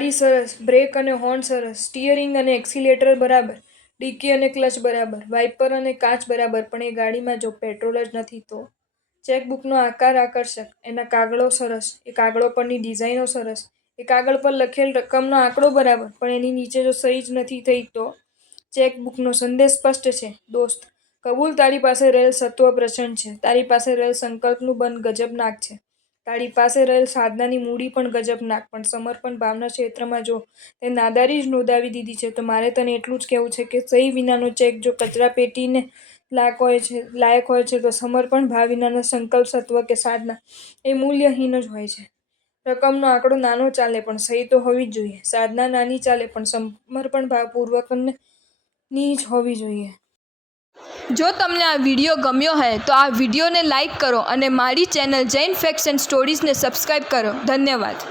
ગાડી સરસ, બ્રેક અને હોર્ન સરસ, સ્ટીયરિંગ અને એક્સિલેટર બરાબર, ડિક્કી અને ક્લચ બરાબર, વાઇપર અને કાચ બરાબર, પણ એ ગાડીમાં જો પેટ્રોલ જ નથી તો? ચેકબુકનો આકાર આકર્ષક, એના કાગળો સરસ, એ કાગળો પરની ડિઝાઇનો સરસ, એ કાગળ પર લખેલ રકમનો આંકડો બરાબર, પણ એની નીચે જો સહી જ નથી થઈ તો? ચેકબુકનો સંદેશ સ્પષ્ટ છે, દોસ્ત. કબૂલ, તારી પાસે રહેલ સત્વ પ્રચંડ છે, તારી પાસે રહેલ સંકલ્પનું બન ગજબનાક છે, તારી પાસે રહેલ સાધનાની મૂડી પણ ગજબનાક, પણ સમર્પણ ભાવના ક્ષેત્રમાં જો તે નાદારી જ નોંધાવી દીધી છે, તો મારે તને એટલું જ કહેવું છે કે સહી વિનાનો ચેક જો કચરાપેટીને લાયક હોય છે, તો સમર્પણ ભાવ વિનાનો સંકલ્પ, સત્વ કે સાધના એ મૂલ્યહીન જ હોય છે. રકમનો આંકડો નાનો ચાલે, પણ સહી તો હોવી જ જોઈએ. સાધના નાની ચાલે, પણ સમર્પણ ભાવપૂર્વકની જ હોવી જોઈએ. જો તમને આ વિડીયો ગમ્યો હોય તો આ વિડીયોને લાઈક કરો અને મારી ચેનલ જૈન ફેક્ટ્સ એન્ડ સ્ટોરીઝને સબસ્ક્રાઈબ કરો. ધન્યવાદ.